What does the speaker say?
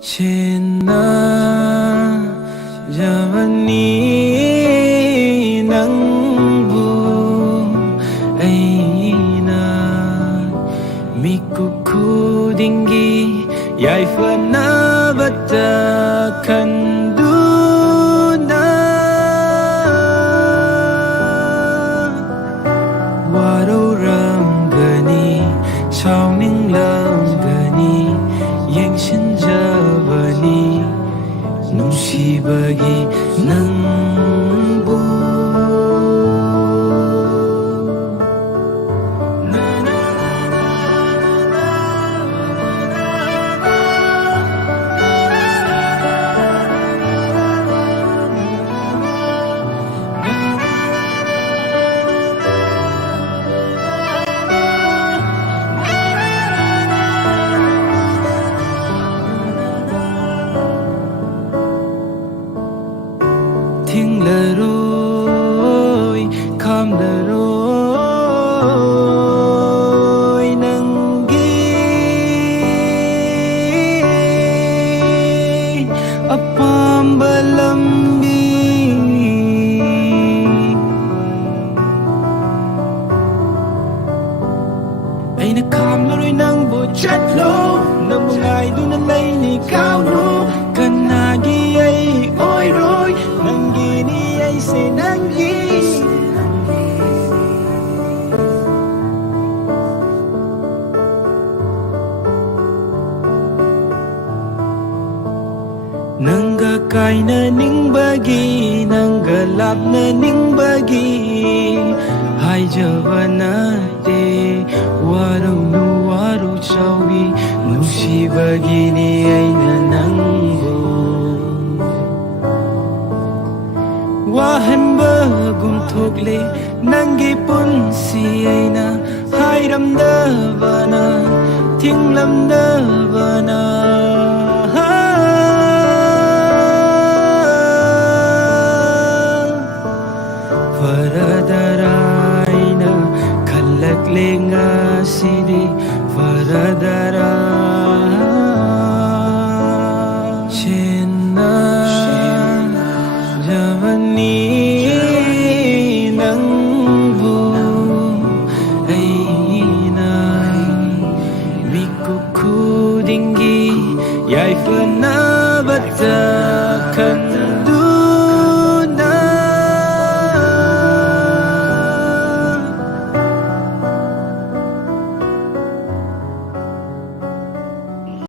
Cina Javani nang bu aina Mikuku dinggi Yai fana bata kanduna Waro ramgani Chao ning lamgani Yang shinjavani Nungsibagi nangbu Thinh lờ rồi, kham lờ rồi, nâng ghi apam balambi Ay na kham lờ rồi nang bo chat lo Nang mo ngay du na lay ni cao no Kanagi ay oi rồi Nang gini ay sinanggi Nangga kay na ning bagi Nangga lap na ning bagi Hai jawana te Waro nu waro chawi Nusi bagi ni ay nananggo Wahan bagum thogle Nangi punsi ay na Hairam davana Tinglam davana Faradaraina Kalak lenga sidi Faradara Cina Javani nang bu aina Mikuku dinggi Yai fana bata